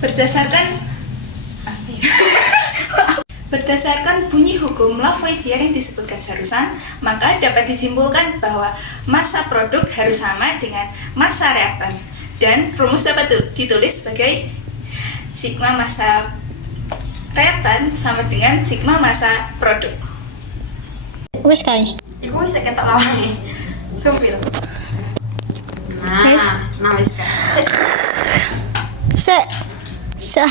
Berdasarkan Berdasarkan bunyi hukum Lavoisier yang disebutkan barusan, maka dapat disimpulkan bahwa massa produk harus sama dengan massa reaktan. Dan rumus dapat ditulis sebagai sigma massa reaktan sama dengan sigma massa produk. Wes kae. Iku wis ketok lawange. Sumpil. Wis. Wis kan. Sah.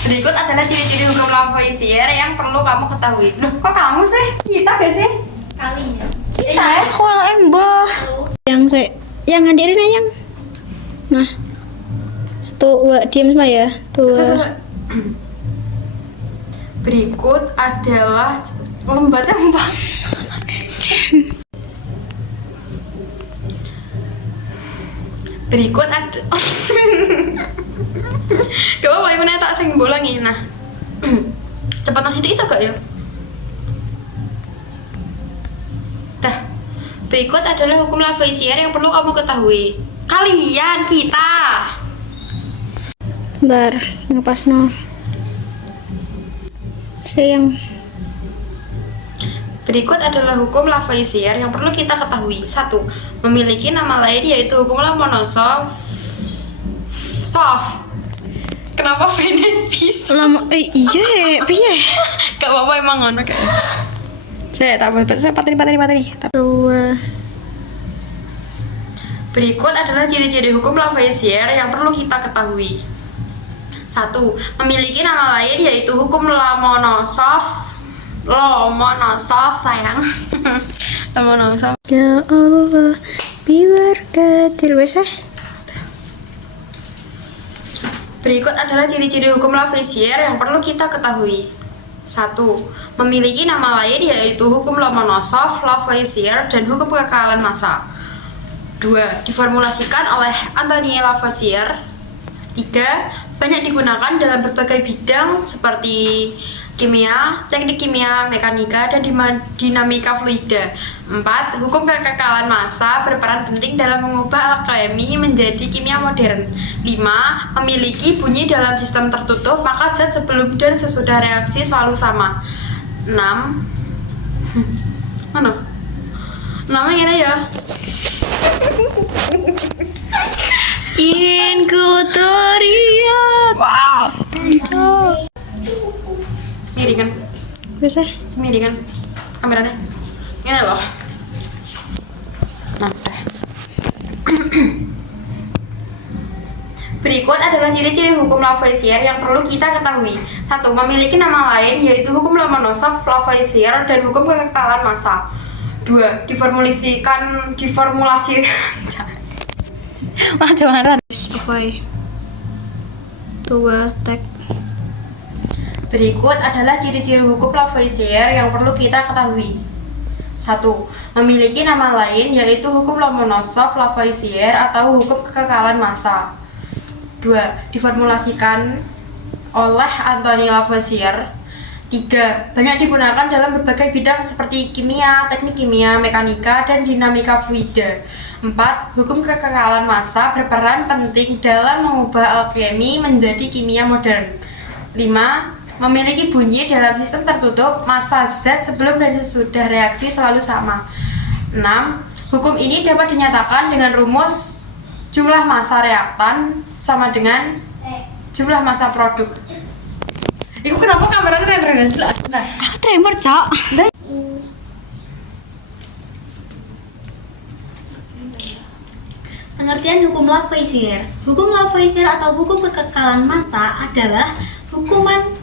Berikut adalah ciri-ciri hukum Lavoisier yang perlu kamu ketahui. Loh, kok kamu sih? Kita gak sih? Kalinya. Kita ya? Kalau embah. Yang hadirin yang. Nah. Tuh, diem semua ya. Tuh. Berikut adalah lembatnya empat. Berikut ada. Gak apa-apa, aku tak sing bolangi. Nah, cepat nasi iso gak ya? Dah. Berikut adalah hukum Lavoisier yang perlu kamu ketahui. Kalian, kita. Bentar, ngepasno. Sayang. Berikut adalah hukum Lavoisier yang perlu kita ketahui. 1. Memiliki nama lain yaitu hukum Lomonosov. Kenapa Venedis? Iya, piye? Gak apa-apa emang ngono kayak. Saya tak apa, saya patri. Tuh. Berikut adalah ciri-ciri hukum Lavoisier yang perlu kita ketahui. 1. Memiliki nama lain yaitu hukum Lomonosov sayang. Lomonosov. Ya Allah, biarkan wes. Berikut adalah ciri-ciri hukum Lavoisier yang perlu kita ketahui. 1. Memiliki nama lain yaitu hukum Lomonosov, Lavoisier, dan hukum kekekalan massa. 2. Diformulasikan oleh Antoine Lavoisier. 3. Banyak digunakan dalam berbagai bidang seperti kimia, teknik kimia, mekanika, dan dinamika fluida. 4. Hukum kekekalan massa berperan penting dalam mengubah alkemi menjadi kimia modern. 5. Memiliki bunyi dalam sistem tertutup, maka zat sebelum dan sesudah reaksi selalu sama. 6. Mana? 6 gini ya. Ingin ku teriak. Wow. Cok. Miringan. Bisa? Miringan. Kameranya. Ini loh. Nah, berikut adalah ciri-ciri hukum Lavoisier yang perlu kita ketahui. 1. Memiliki nama lain yaitu hukum Lomonosov, Lavoisier, dan hukum kekekalan massa. 2. Diformulasikan Wah, jamaran. Oke. Tuh, tek. Berikut adalah ciri-ciri hukum Lavoisier yang perlu kita ketahui. 1. Memiliki nama lain yaitu hukum Lomonosov, Lavoisier, atau hukum kekekalan massa. 2. Diformulasikan oleh Antoine Lavoisier. 3. Banyak digunakan dalam berbagai bidang seperti kimia, teknik kimia, mekanika, dan dinamika fluida. 4. Hukum kekekalan massa berperan penting dalam mengubah alkemi menjadi kimia modern. 5. Memiliki bunyi dalam sistem tertutup, massa zat sebelum dan sesudah reaksi selalu sama. 6. Hukum ini dapat dinyatakan dengan rumus jumlah massa reaktan sama dengan jumlah massa produk. Iku kenapa kameranya render-render? Nah, Aku tremor, Cok. Pengertian hukum Lavoisier. Hukum Lavoisier atau hukum kekekalan massa adalah hukuman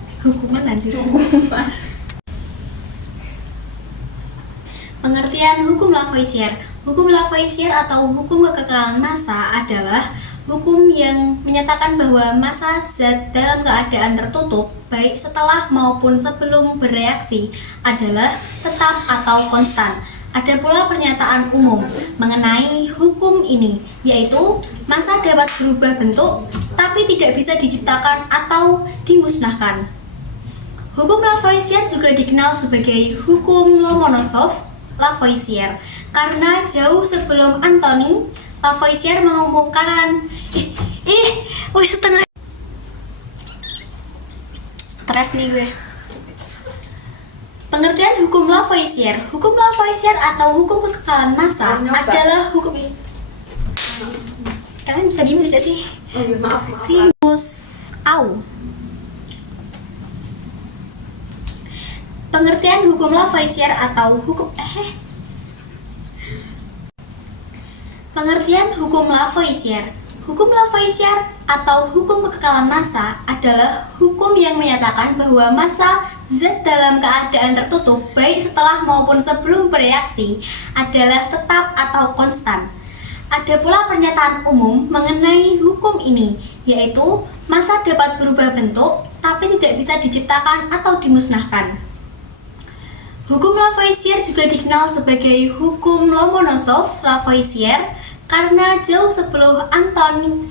Pengertian hukum Lavoisier. Hukum Lavoisier atau hukum kekekalan massa adalah hukum yang menyatakan bahwa massa zat dalam keadaan tertutup, baik setelah maupun sebelum bereaksi, adalah tetap atau konstan. Ada pula pernyataan umum mengenai hukum ini, yaitu massa dapat berubah bentuk, tapi tidak bisa diciptakan atau dimusnahkan. Hukum Lavoisier juga dikenal sebagai hukum Lomonosov, Lavoisier karena jauh sebelum Antoine Lavoisier mengumumkan wih setengah stres nih gue. Pengertian hukum Lavoisier. Hukum Lavoisier atau hukum kekekalan massa adalah hukum. Kalian bisa diem tidak sih? Oh iya, maaf. Au. Pengertian hukum Lavoisier atau hukum Pengertian hukum Lavoisier. Hukum Lavoisier atau hukum kekekalan massa adalah hukum yang menyatakan bahwa massa zat dalam keadaan tertutup baik setelah maupun sebelum bereaksi adalah tetap atau konstan. Ada pula pernyataan umum mengenai hukum ini, yaitu massa dapat berubah bentuk tapi tidak bisa diciptakan atau dimusnahkan. Hukum Lavoisier juga dikenal sebagai hukum Lomonosov-Lavoisier karena jauh sebelum Antoine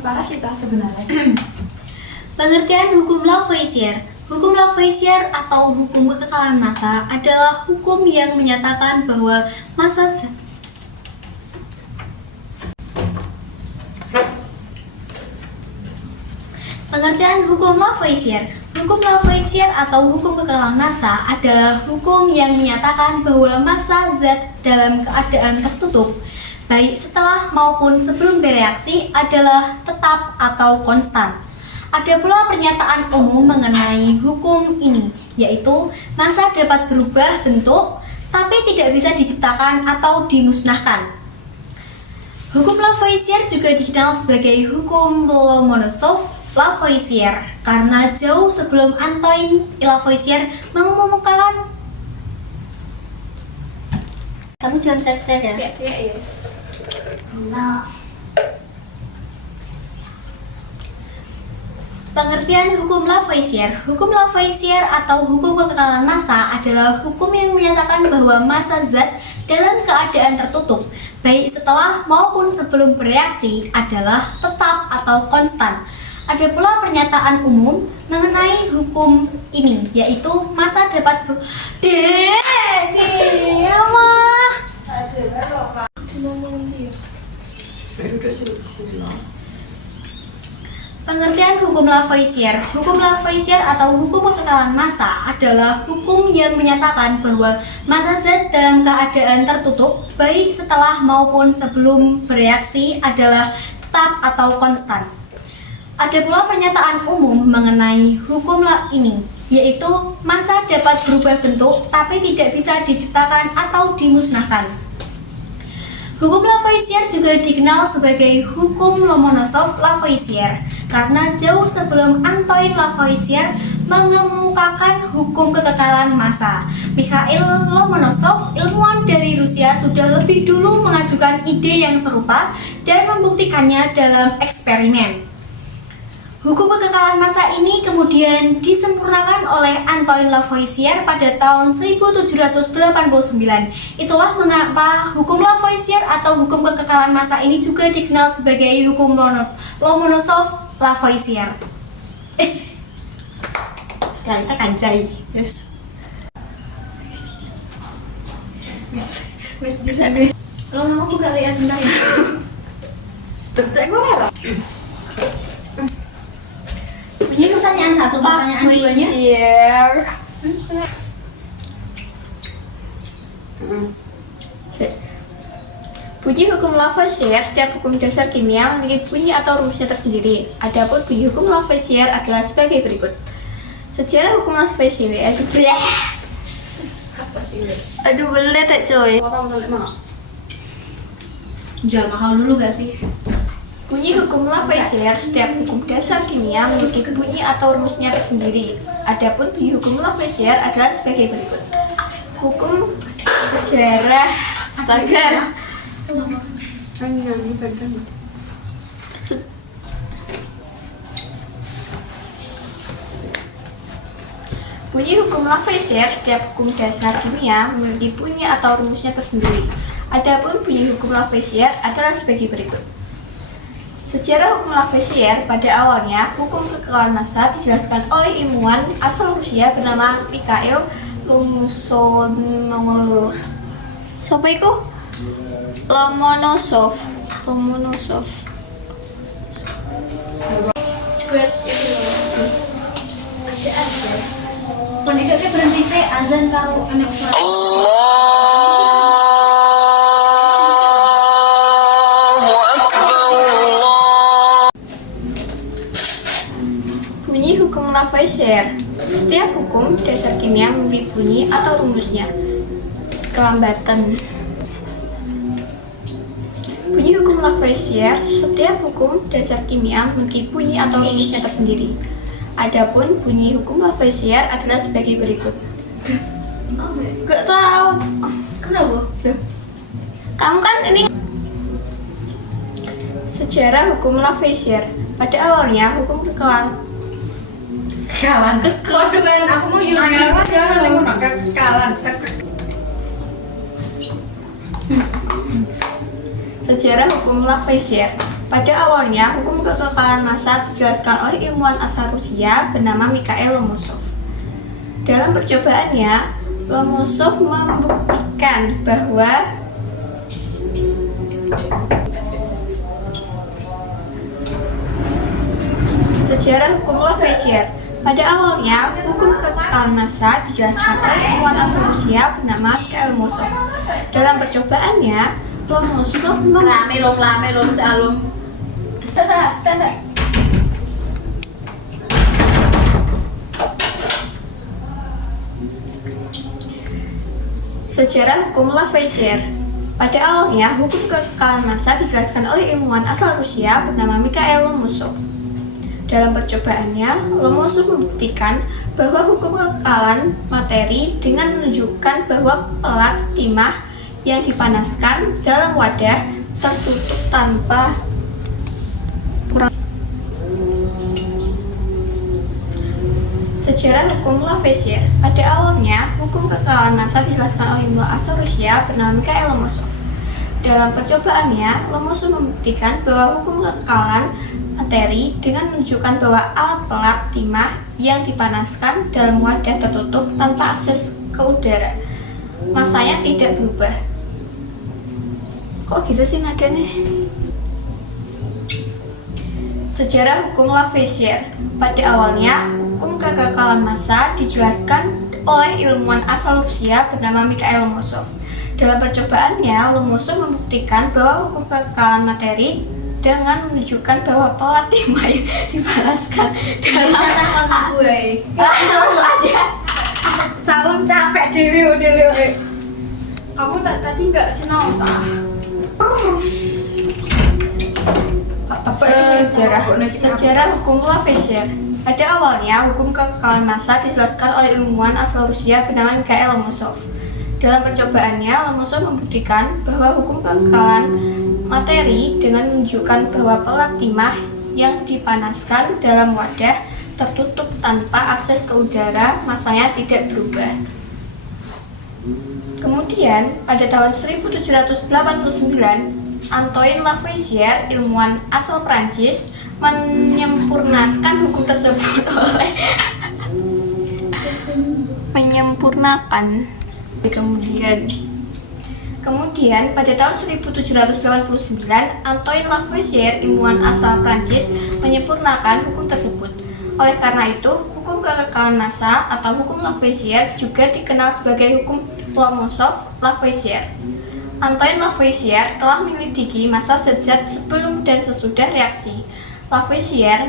Parah sih tak sebenarnya. Pengertian hukum Lavoisier. Hukum Lavoisier atau hukum kekekalan massa adalah hukum yang menyatakan bahwa massa Pengertian hukum Lavoisier. Hukum Lavoisier atau hukum kekekalan massa adalah hukum yang menyatakan bahwa massa zat dalam keadaan tertutup, baik setelah maupun sebelum bereaksi adalah tetap atau konstan. Ada pula pernyataan umum mengenai hukum ini, yaitu massa dapat berubah bentuk tapi tidak bisa diciptakan atau dimusnahkan. Hukum Lavoisier juga dikenal sebagai hukum Lomonosov-Lavoisier karena jauh sebelum Antoine Lavoisier mengumumkan. Kamu jangan teriak-teriak ya. Ya. Pengertian hukum Lavoisier. Hukum Lavoisier atau hukum kekekalan massa adalah hukum yang menyatakan bahwa massa zat dalam keadaan tertutup, baik setelah maupun sebelum bereaksi adalah tetap atau konstan. Ada pula pernyataan umum mengenai hukum ini, yaitu massa dapat Pengertian hukum Lavoisier. Hukum Lavoisier atau hukum kekekalan massa adalah hukum yang menyatakan bahwa massa zat dalam keadaan tertutup, baik setelah maupun sebelum bereaksi adalah tetap atau konstan. Ada pula pernyataan umum mengenai hukum ini, yaitu massa dapat berubah bentuk tapi tidak bisa diciptakan atau dimusnahkan. Hukum Lavoisier juga dikenal sebagai hukum Lomonosov-Lavoisier karena jauh sebelum Antoine Lavoisier mengemukakan hukum kekekalan massa. Mikhail Lomonosov, ilmuwan dari Rusia, sudah lebih dulu mengajukan ide yang serupa dan membuktikannya dalam eksperimen. Hukum kekekalan massa ini kemudian disempurnakan oleh Antoine Lavoisier pada tahun 1789. Itulah mengapa hukum Lavoisier atau hukum kekekalan massa ini juga dikenal sebagai hukum Lomonosov-Lavoisier. Sekali kita kanjai. Yes. Kalau mau buka lihat bentar ya. Tetep gue rela. Ini pertanyaan satu, pertanyaan duanya. Bunyi hukum Lavoisier, setiap hukum dasar kimia memiliki bunyi atau rumusnya tersendiri. Adapun bunyi hukum Lavoisier adalah sebagai berikut. Sejarah hukum Lavoisier. Aduh, boleh tak coy? Jual mahal dulu gak sih? Bunyi hukum Lavoisier, setiap hukum dasar kimia memiliki bunyi atau rumusnya tersendiri. Adapun bunyi hukum Lavoisier adalah sebagai berikut. Hukum sejarah astaga. Bunyi hukum Lavoisier, setiap hukum dasar kimia memiliki bunyi atau rumusnya tersendiri. Adapun bunyi hukum Lavoisier adalah sebagai berikut. Sejarah hukum Lavoisier, pada awalnya hukum kekekalan massa dijelaskan oleh ilmuwan asal Rusia bernama Mikhail Lomonosov. Siapa itu? Lomonosov. Buat itu. Ada aja. Pendidikannya berhenti saya azan karo anak suara. Bunyi hukum Lavoisier. Setiap hukum dasar kimia memiliki bunyi atau rumusnya. Kelambatan. Bunyi hukum Lavoisier. Setiap hukum dasar kimia memiliki bunyi atau rumusnya tersendiri. Adapun bunyi hukum Lavoisier adalah sebagai berikut. Gak tahu. Kenapa? Kamu kan ini. Sejarah hukum Lavoisier. Pada awalnya hukum kekekalan. Kodokan aku mau jangan kekalan. Sejarah hukum Lavoisier. Pada awalnya, hukum kekekalan massa dijelaskan oleh ilmuwan asal Rusia bernama Mikhail Lomonosov. Dalam percobaannya, Lomonosov membuktikan bahwa sejarah hukum Lavoisier. Pada awalnya, hukum kekekalan massa dijelaskan oleh ilmuwan asal Rusia bernama Mikhail Lomonosov. Dalam percobaannya, Lomonosov Lame salum. Sejarah hukum Lavoisier. Pada awalnya, hukum kekekalan massa dijelaskan oleh ilmuwan asal Rusia bernama Mikhail Lomonosov. Dalam percobaannya, Lomonosov membuktikan bahwa hukum kekekalan materi dengan menunjukkan bahwa pelat timah yang dipanaskan dalam wadah tertutup tanpa Sejarah hukum Lavoisier. Pada awalnya, hukum kekekalan massa dijelaskan oleh ilmuwan asal Rusia bernama Mikhail Lomonosov. Dalam percobaannya, Lomonosov membuktikan bahwa hukum kekekalan materi dengan menunjukkan bahwa alat pelat timah yang dipanaskan dalam wadah tertutup tanpa akses ke udara, massanya tidak berubah. Kok gitu sih nadanya? Sejarah hukum Lavoisier. Pada awalnya, hukum kekekalan massa dijelaskan oleh ilmuwan asal Rusia bernama Mikhail Lomonosov. Dalam percobaannya, Lomonosov membuktikan bahwa hukum kekekalan materi dengan menunjukkan bahwa pelat timah yang dipanaskan dalam langsung aja. Salam capek dewi udah. Kamu tadi nggak sinau tak? Sejarah hukum Lavoisier. Pada awalnya, hukum kekekalan massa dijelaskan oleh ilmuwan asal Rusia bernama Mikhail Lomonosov. Dalam percobaannya, Lomonosov membuktikan bahwa hukum kekekalan materi dengan menunjukkan bahwa pelat timah yang dipanaskan dalam wadah tertutup tanpa akses ke udara, massanya tidak berubah. Kemudian, pada tahun 1789, Antoine Lavoisier, ilmuwan asal Prancis, menyempurnakan hukum tersebut oleh Kemudian pada tahun 1789, Antoine Lavoisier, ilmuwan asal Prancis, menyempurnakan hukum tersebut. Oleh karena itu, hukum kekekalan massa atau hukum Lavoisier juga dikenal sebagai hukum Lomonosov-Lavoisier. Antoine Lavoisier telah menyelidiki massa zat-zat sebelum dan sesudah reaksi. Lavoisier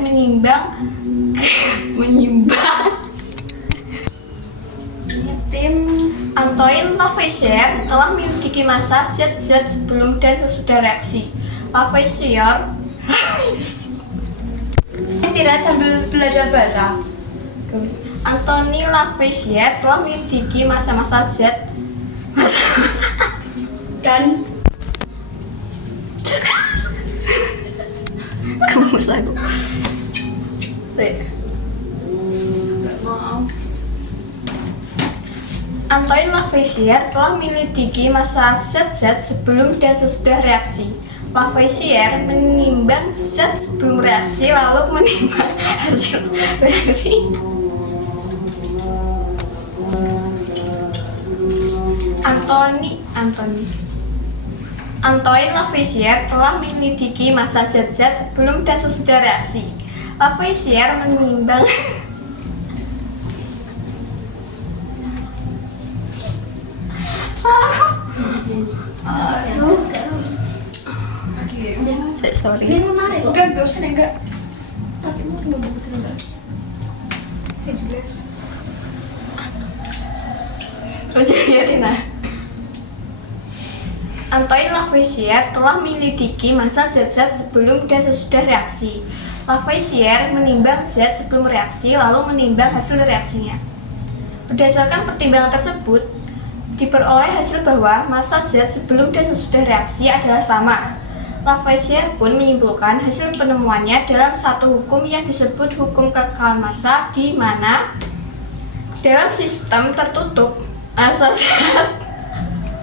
Antoine Lavoisier telah menyelidiki massa zat-zat sebelum dan sesudah reaksi. Lavoisier Tidak sambil belajar baca. Antoine Lavoisier telah menyelidiki massa-massa zat dan kamu aku. Antoine Lavoisier telah menyelidiki massa zat-zat sebelum dan sesudah reaksi. Lavoisier menimbang zat sebelum reaksi lalu menimbang hasil reaksi. Antoine Lavoisier telah menyelidiki massa zat-zat sebelum dan sesudah reaksi. Lavoisier menimbang sorry. Enggak usah deh, enggak. Tapi mau enggak buku jelas. Jelas. Antoine Lavoisier telah menyelidiki massa zat-zat sebelum dan sesudah reaksi. Lavoisier menimbang zat sebelum reaksi lalu menimbang hasil reaksinya. Berdasarkan pertimbangan tersebut, diperoleh hasil bahwa massa zat sebelum dan sesudah reaksi adalah sama. Lavoisier pun menyimpulkan hasil penemuannya dalam satu hukum yang disebut hukum kekekalan massa, di mana dalam sistem tertutup massa zat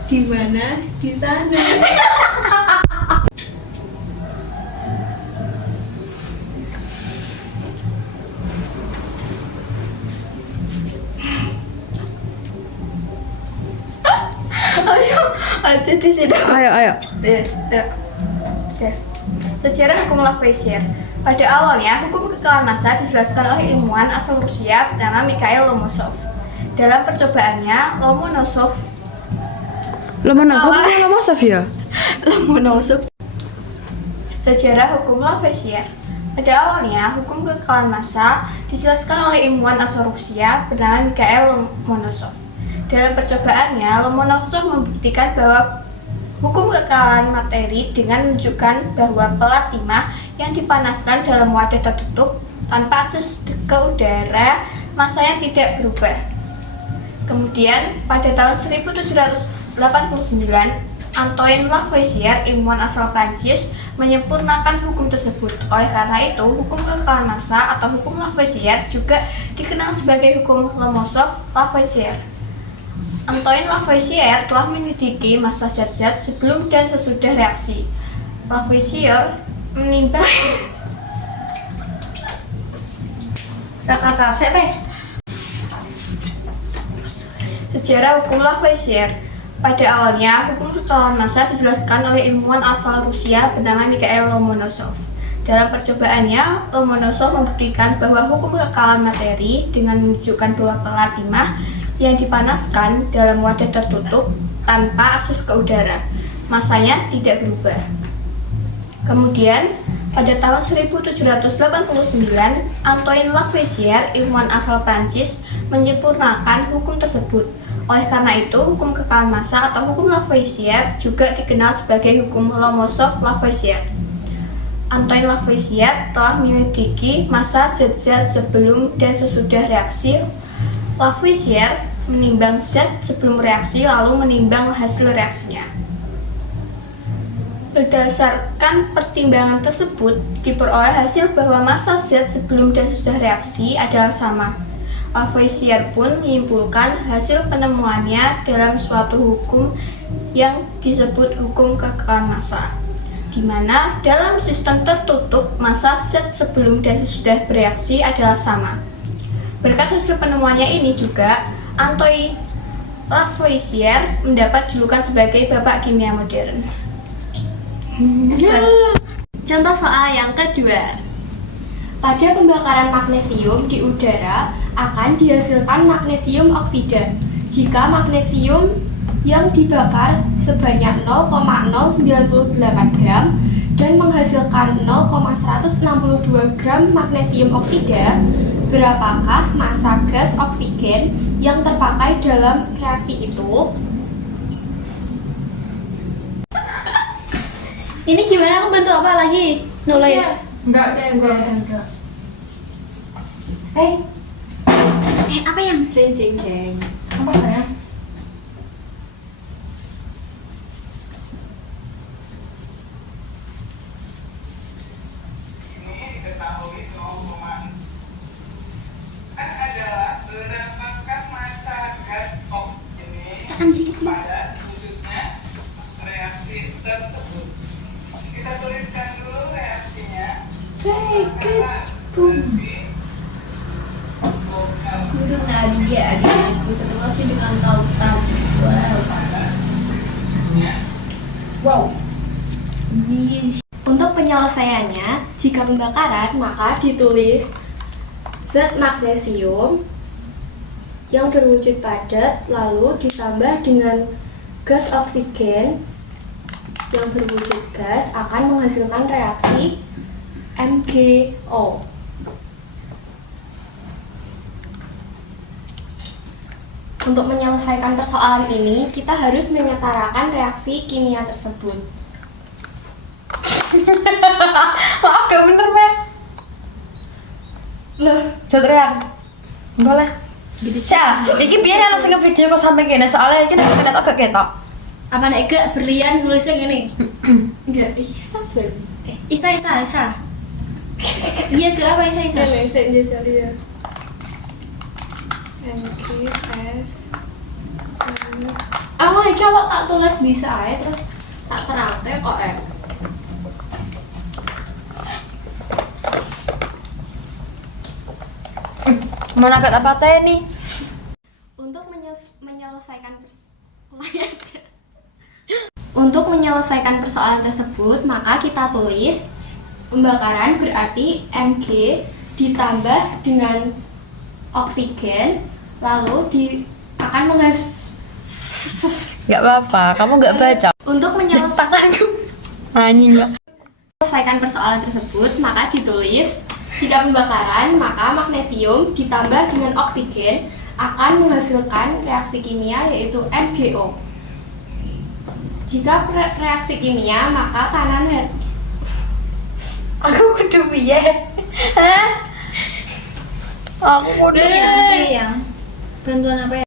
Di mana? Di sana. aja di situ. Ayo. Oke. Sejarah hukum Lavoisier. Pada awalnya, hukum kekekalan massa dijelaskan oleh ilmuwan asal Rusia bernama Mikhail Lomonosov. Dalam percobaannya, Lomonosov ya? Sejarah hukum Lavoisier. Pada awalnya, hukum kekekalan massa dijelaskan oleh ilmuwan asal Rusia bernama Mikhail Lomonosov. Dalam percobaannya, Lomonosov membuktikan bahwa hukum kekekalan materi dengan menunjukkan bahwa pelat timah yang dipanaskan dalam wadah tertutup tanpa akses ke udara, massanya tidak berubah. Kemudian, pada tahun 1789, Antoine Lavoisier, ilmuwan asal Prancis, menyempurnakan hukum tersebut. Oleh karena itu, hukum kekekalan massa atau hukum Lavoisier juga dikenal sebagai hukum Lomonosov-Lavoisier. Antoine Lavoisier telah menyelidiki massa zat-zat sebelum dan sesudah reaksi. Lavoisier menimbang Sejarah hukum Lavoisier. Pada awalnya, hukum kekekalan massa dijelaskan oleh ilmuwan asal Rusia bernama Mikhail Lomonosov. Dalam percobaannya, Lomonosov membuktikan bahwa hukum kekekalan materi dengan menunjukkan bahwa pelat timah yang dipanaskan dalam wadah tertutup tanpa akses ke udara, massanya tidak berubah. Kemudian, pada tahun 1789, Antoine Lavoisier, ilmuwan asal Prancis, menyempurnakan hukum tersebut. Oleh karena itu, hukum kekekalan massa atau hukum Lavoisier juga dikenal sebagai hukum Lomonosov-Lavoisier. Antoine Lavoisier telah menyelidiki massa zat-zat sebelum dan sesudah reaksi. Lavoisier menimbang zat sebelum reaksi lalu menimbang hasil reaksinya. Berdasarkan pertimbangan tersebut, diperoleh hasil bahwa massa zat sebelum dan sesudah reaksi adalah sama. Lavoisier pun menyimpulkan hasil penemuannya dalam suatu hukum yang disebut hukum kekekalan massa, di mana dalam sistem tertutup massa zat sebelum dan sesudah bereaksi adalah sama. Berkat hasil penemuannya ini juga, Antoine Lavoisier mendapat julukan sebagai Bapak Kimia Modern. Contoh soal yang kedua. Pada pembakaran magnesium di udara akan dihasilkan magnesium oksida. Jika magnesium yang dibakar sebanyak 0,098 gram dan menghasilkan 0,162 gram magnesium oksida, berapakah massa gas oksigen yang terpakai dalam reaksi itu? Ini gimana, aku bantu apa lagi? Nulis. Enggak. Apa yang? Jeng. Apa ya? Anjing. Pada wujudnya reaksi tersebut. Oke. kita tuliskan dulu reaksinya. Guru Nadia adik-adikku terlebih dengan tautan. Wow. Untuk penyelesaiannya, jika pembakaran maka ditulis zat magnesium yang berwujud padat lalu ditambah dengan gas oksigen yang berwujud gas akan menghasilkan reaksi MgO. Untuk menyelesaikan persoalan ini, kita harus menyetarakan reaksi kimia tersebut. Maaf gak bener Meh. Loh, Jatrean boleh Sa, iki biar ana sing video kok sampe kene soalnya iki nek kene agak ketok. Apa nek gak berlian nulisnya gini? nggak bisa Bel. Isa. Iya ke apa Isa? Saya lihat. MGS. Iki kalau tak tulis bisa aja terus tak terangke kok Mana agak apa teh nih? Untuk Untuk menyelesaikan persoalan tersebut, maka kita tulis pembakaran berarti Mg ditambah dengan oksigen, lalu akan Gak apa-apa, kamu gak baca. Untuk menyelesaikan Anjing Mbak. persoalan tersebut, maka ditulis jika pembakaran, maka magnesium ditambah dengan oksigen akan menghasilkan reaksi kimia yaitu MgO. Jika reaksi kimia, maka kanan Aku kudu piye? Hah? Aku kudu yang bantuan apa ya?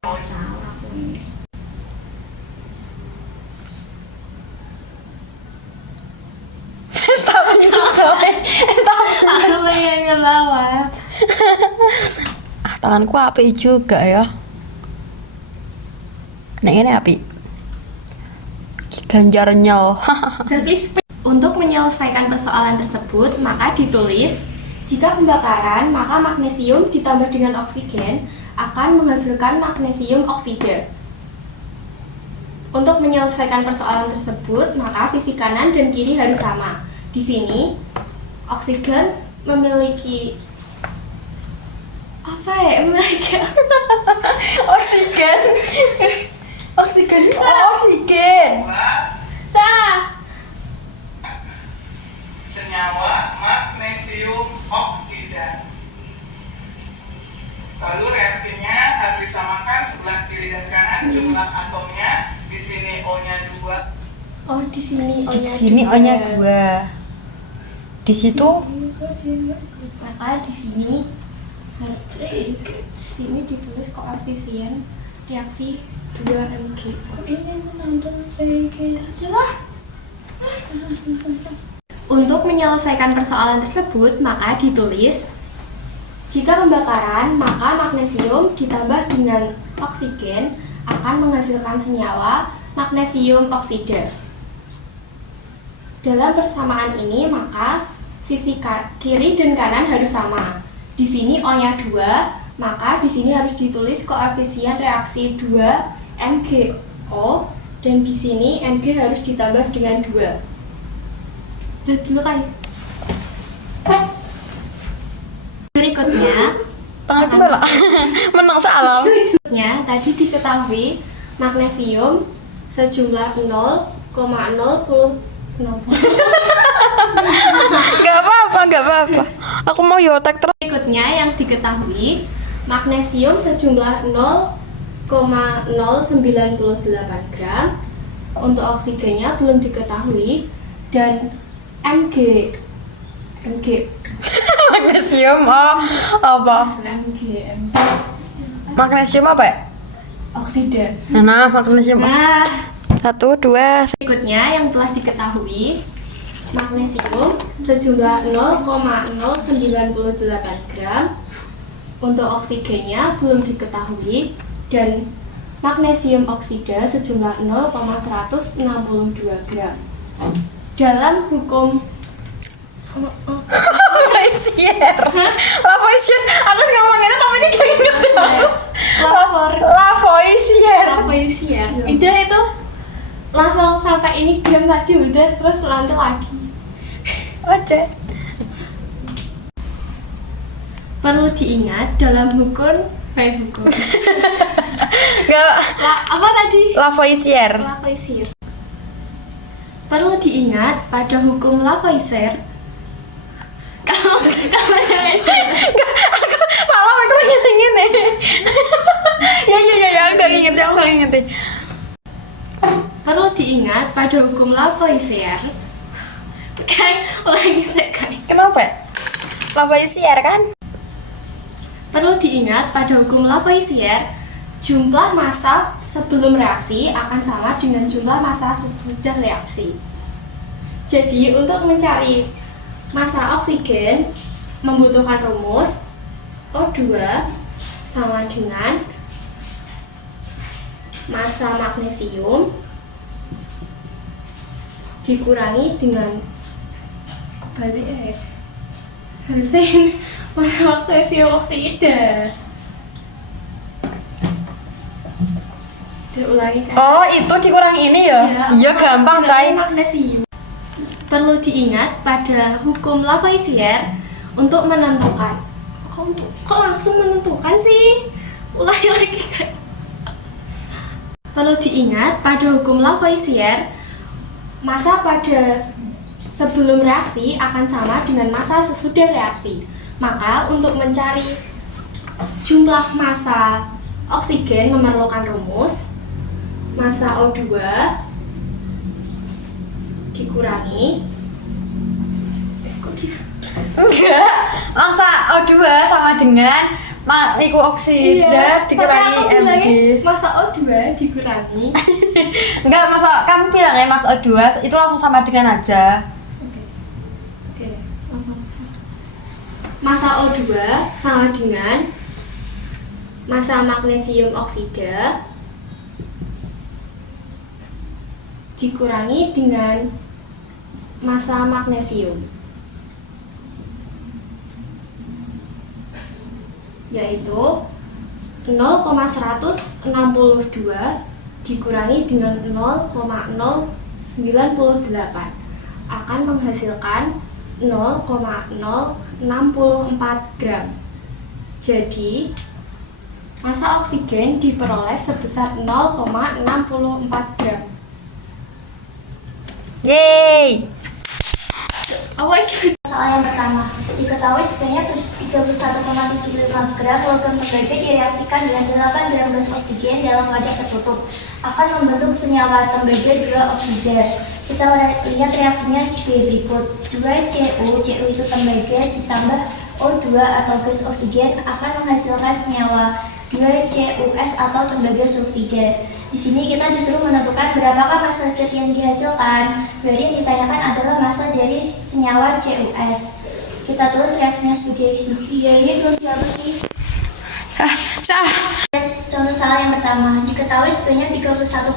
apa yang ngelawan? Tanganku api juga ya. Nek ini api. Ganjarnya. Tapi untuk menyelesaikan persoalan tersebut, maka ditulis jika pembakaran, maka magnesium ditambah dengan oksigen akan menghasilkan magnesium oksida. Untuk menyelesaikan persoalan tersebut, maka sisi kanan dan kiri harus sama. Di sini oksigen memiliki apa ya? Memiliki Oksigen. Oksigen. Oksigen. Senyawa magnesium oksida. Lalu reaksinya harus disamakan sebelah kiri dan kanan jumlah atomnya. Di sini O-nya 2. Oh, di sini Di sini O-nya 2. Di situ maka di sini harus sini ditulis koefisien reaksi 2 Mg. Untuk menyelesaikan persoalan tersebut, maka ditulis jika pembakaran, maka magnesium ditambah dengan oksigen akan menghasilkan senyawa magnesium oksida. Dalam persamaan ini, maka sisi kiri dan kanan harus sama. Di sini O-nya 2, maka di sini harus ditulis koefisien reaksi 2 MgO dan di sini Mg harus ditambah dengan 2. Udah dulu kan? Berikutnya, tanganku malah menang salah. tadi diketahui magnesium sejumlah 0,0 Gak apa-apa. Aku mau yotek terus. Berikutnya yang diketahui magnesium sejumlah 0,098 gram. Untuk oksigennya belum diketahui dan Mg Magnesium apa? Magnesium apa ya? oksida. Nah, magnesium. Nah, 1, 2. berikutnya yang telah diketahui magnesium sejumlah 0,098 gram. Untuk oksigennya belum diketahui dan magnesium oksida sejumlah 0,162 gram. dalam hukum Lavoisier. Lavoisier. Aku sih ngomongin tapi ini kayak gitu aku. Lavoisier. Lavoisier. Udah itu langsung sampai ini gram tadi udah terus lanjut lagi. Oke. Perlu diingat dalam hukum Enggak. apa tadi? Lavoisier. Lavoisier. Perlu diingat pada hukum Lavoisier. Kalau Salah aku ingin nih. Ya, aku gak inget. perlu diingat pada hukum Lavoisier. Ulangi sekali. Kenapa? Lavoisier kan? Perlu diingat pada hukum Lavoisier, jumlah massa sebelum reaksi akan sama dengan jumlah massa sesudah reaksi. Jadi untuk mencari massa oksigen membutuhkan rumus O2 sama dengan massa magnesium dikurangi dengan balik harusnya ini massa magnesium oksida. Diulangi kan? Oh, itu dikurangi ini ya? Iya, gampang, Cai. Magnesium. Perlu diingat pada hukum Lavoisier untuk menentukan. Kok langsung menentukan sih? Ulangi lagi kan? Perlu diingat pada hukum Lavoisier, massa pada sebelum reaksi akan sama dengan massa sesudah reaksi. Maka untuk mencari jumlah massa oksigen memerlukan rumus massa O2 dikurangi Enggak. Masa O2 sama dengan iku oksida dikurangi tapi aku Mg. bilangnya massa O2 dikurangi. Enggak, masa kamu bilang ya Mas O2 itu langsung sama dengan aja. Oke, langsung. Massa O2 sama dengan massa magnesium oksida dikurangi dengan massa magnesium, yaitu 0,162 dikurangi dengan 0,098 akan menghasilkan 0,064 gram. Jadi massa oksigen diperoleh sebesar 0,64 gram. Yeay. Oh my god. Soal yang pertama, diketahui sebanyak 31,75 gram logam tembaga direaksikan dengan 8 gram gas oksigen dalam wadah tertutup akan membentuk senyawa tembaga 2 oksida. Kita lihat reaksinya sebagai berikut. 2Cu itu tembaga ditambah O2 atau gas oksigen akan menghasilkan senyawa 2CuS atau tembaga sulfida. Di sini kita disuruh menentukan berapakah massa zat yang dihasilkan. Berarti yang ditanyakan adalah massa dari senyawa CuS. Kita tulis reaksinya sebagai ini belum jawab sih. Sah. Contoh soal yang pertama, diketahui sebanyak 31,75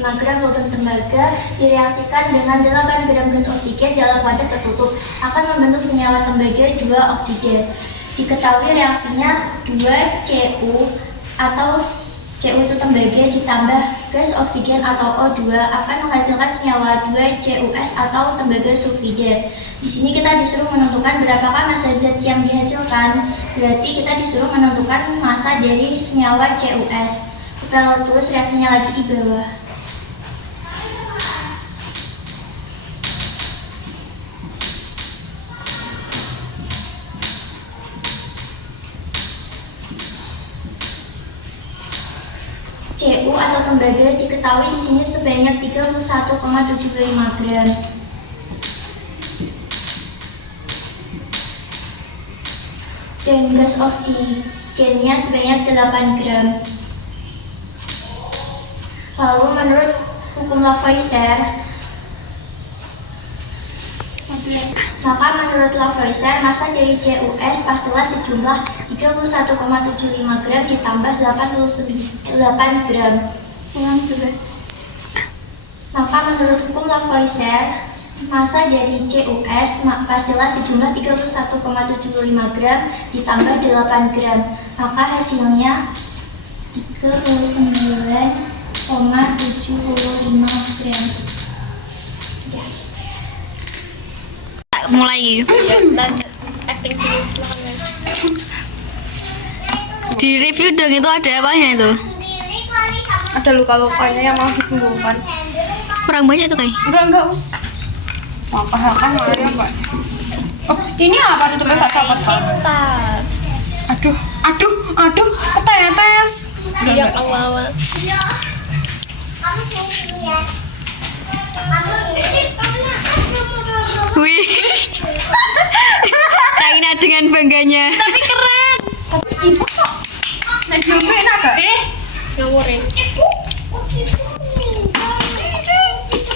gram logam tembaga direaksikan dengan 8 gram gas oksigen dalam wadah tertutup akan membentuk senyawa tembaga 2 oksigen. Diketahui reaksinya 2Cu atau Cu itu tembaga ditambah gas oksigen atau O2 akan menghasilkan senyawa 2CuS atau tembaga sulfida. Di sini kita disuruh menentukan berapakah massa zat yang dihasilkan. Berarti kita disuruh menentukan massa dari senyawa CuS. Kita tulis reaksinya lagi di bawah. Cu atau tembaga diketahui di sini sebanyak 31,75 gram. Dan gas oksigennya sebanyak 8 gram. Lalu menurut hukum Lavoisier, maka menurut Lavoisier massa dari CuS pastilah sejumlah 31,75 gram ditambah 8 gram. Ulang coba. Maka menurut hukum Lavoisier, massa dari CuS pastilah sejumlah 31,75 gram ditambah 8 gram. Maka hasilnya 39,75 gram. Ya. Mulai. Di review dong, itu ada apanya itu? Ada luka-lukanya yang mau disembuhkan. Kurang banyak tuh kayak. Enggak, Us. Makanya kan Maria Mbak. Oh, ini apa tutupnya tak copot? Aduh, ketetes. Yang awal-awal. Wih. Kaina dengan bangganya. Tapi keren. Nek diobe enak gak? Ngawurin.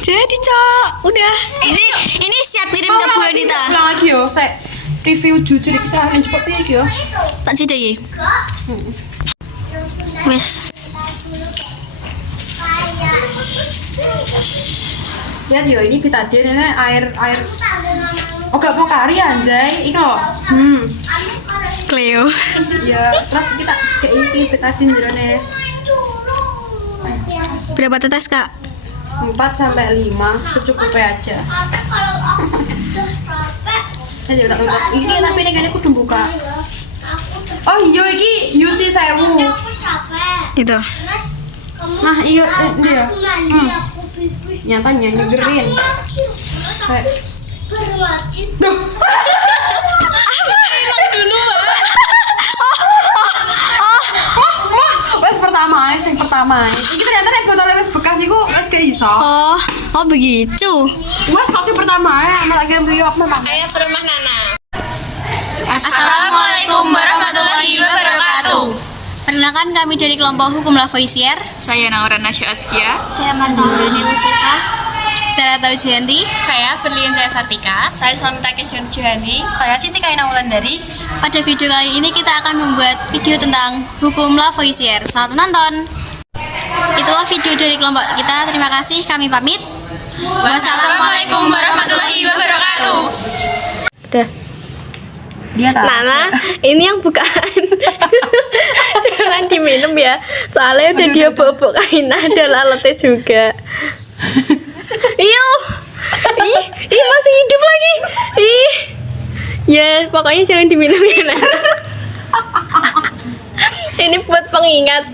Jadi, Cok, udah. Ini siap kirim ke Bu Anita. Ulang lagi yo, saya review jujur iki salah cepet piye iki yo. Tak cedek iki. Wes. Lihat yo, ini betadine ini air. Oh, gak mau kari anjay. Iki loh. Cleo. Ya, terus kita kayak ini betadine jerone. Berapa tetes, Kak? 4 sampai 5 secukupnya aja. Saya juga tak lupa. Ini tapi ini kan aku udah buka. Oh iya, iki UC 1000. Itu. Nah iya dia. Nyatanya nyegerin. Kayak. Duh. Wes pertama, yang pertama. Iki ternyata nek botolnya wes bekas iku wes gak iso. Oh begitu. Wes kok sih pertama ya, malah kirim beliau memang. Ayo ke rumah Nana. Assalamualaikum warahmatullahi wabarakatuh. Perkenalkan, kami dari kelompok Hukum Lavoisier. Saya Naura Nasya Azkia. Saya Marta Urani Lusifa. Saya Rata Wijayanti. Saya Berlian Saya Sartika. Saya Samita Kesyon Johani. Saya Siti Kaina Wulandari. Pada video kali ini kita akan membuat video tentang Hukum Lavoisier. Selamat menonton. Itulah video dari kelompok kita. Terima kasih. Kami pamit. Wassalamualaikum warahmatullahi wabarakatuh. Udah. Nana, ini yang bukaan. Jangan diminum ya. Soalnya udah dia bobok kain, ada lalatnya juga. Ih, masih hidup lagi. Ya, pokoknya jangan diminum ya, Nana. Ini buat pengingat.